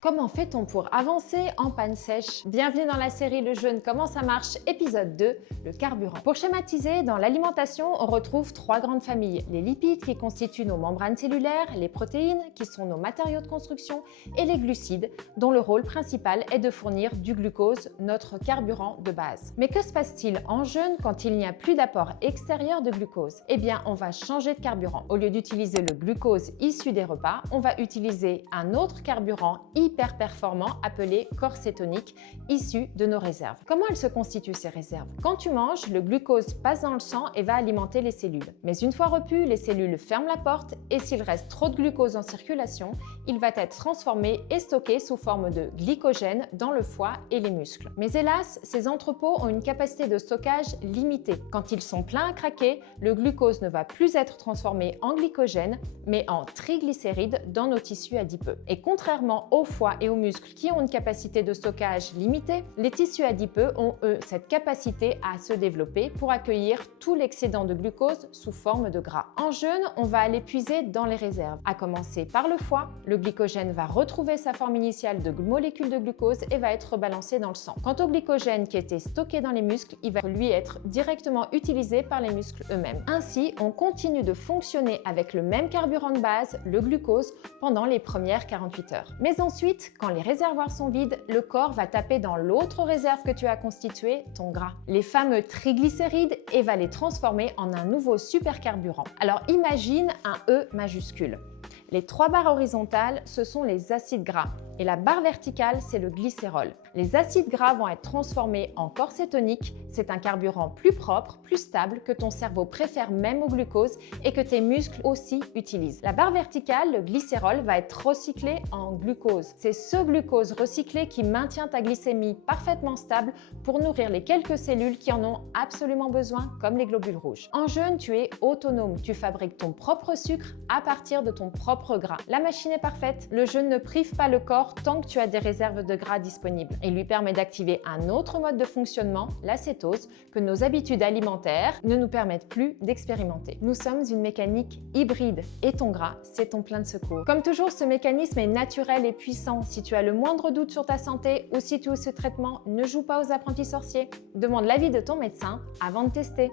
Comment fait-on pour avancer en panne sèche? Bienvenue dans la série Le jeûne, comment ça marche? Épisode 2, le carburant. Pour schématiser, dans l'alimentation, on retrouve trois grandes familles. Les lipides qui constituent nos membranes cellulaires, les protéines qui sont nos matériaux de construction et les glucides dont le rôle principal est de fournir du glucose, notre carburant de base. Mais que se passe-t-il en jeûne quand il n'y a plus d'apport extérieur de glucose? Eh bien, on va changer de carburant. Au lieu d'utiliser le glucose issu des repas, on va utiliser un autre carburant hyper performant appelé corps cétonique issu de nos réserves. Comment elles se constituent ces réserves? Quand tu manges, le glucose passe dans le sang et va alimenter les cellules. Mais une fois repu, les cellules ferment la porte et s'il reste trop de glucose en circulation, il va être transformé et stocké sous forme de glycogène dans le foie et les muscles. Mais hélas, ces entrepôts ont une capacité de stockage limitée. Quand ils sont pleins à craquer, le glucose ne va plus être transformé en glycogène, mais en triglycérides dans nos tissus adipeux. Et contrairement au foie et aux muscles qui ont une capacité de stockage limitée, les tissus adipeux ont eux cette capacité à se développer pour accueillir tout l'excédent de glucose sous forme de gras. En jeûne, on va aller puiser dans les réserves, à commencer par le foie. Le glycogène va retrouver sa forme initiale de molécules de glucose et va être rebalancé dans le sang. Quant au glycogène qui était stocké dans les muscles, il va lui être directement utilisé par les muscles eux-mêmes. Ainsi, on continue de fonctionner avec le même carburant de base, le glucose, pendant les premières 48 heures. Mais ensuite, quand les réservoirs sont vides, le corps va taper dans l'autre réserve que tu as constituée, ton gras, les fameux triglycérides, et va les transformer en un nouveau supercarburant. Alors imagine un E majuscule. Les trois barres horizontales, ce sont les acides gras et la barre verticale, c'est le glycérol. Les acides gras vont être transformés en corps cétonique. C'est un carburant plus propre, plus stable, que ton cerveau préfère même au glucose et que tes muscles aussi utilisent. La barre verticale, le glycérol, va être recyclé en glucose. C'est ce glucose recyclé qui maintient ta glycémie parfaitement stable pour nourrir les quelques cellules qui en ont absolument besoin, comme les globules rouges. En jeûne, tu es autonome. Tu fabriques ton propre sucre à partir de ton propre gras. La machine est parfaite. Le jeûne ne prive pas le corps tant que tu as des réserves de gras disponibles. Il lui permet d'activer un autre mode de fonctionnement, la cétose, que nos habitudes alimentaires ne nous permettent plus d'expérimenter. Nous sommes une mécanique hybride et ton gras, c'est ton plein de secours. Comme toujours, ce mécanisme est naturel et puissant. Si tu as le moindre doute sur ta santé ou si tu as ce traitement, ne joue pas aux apprentis sorciers. Demande l'avis de ton médecin avant de tester.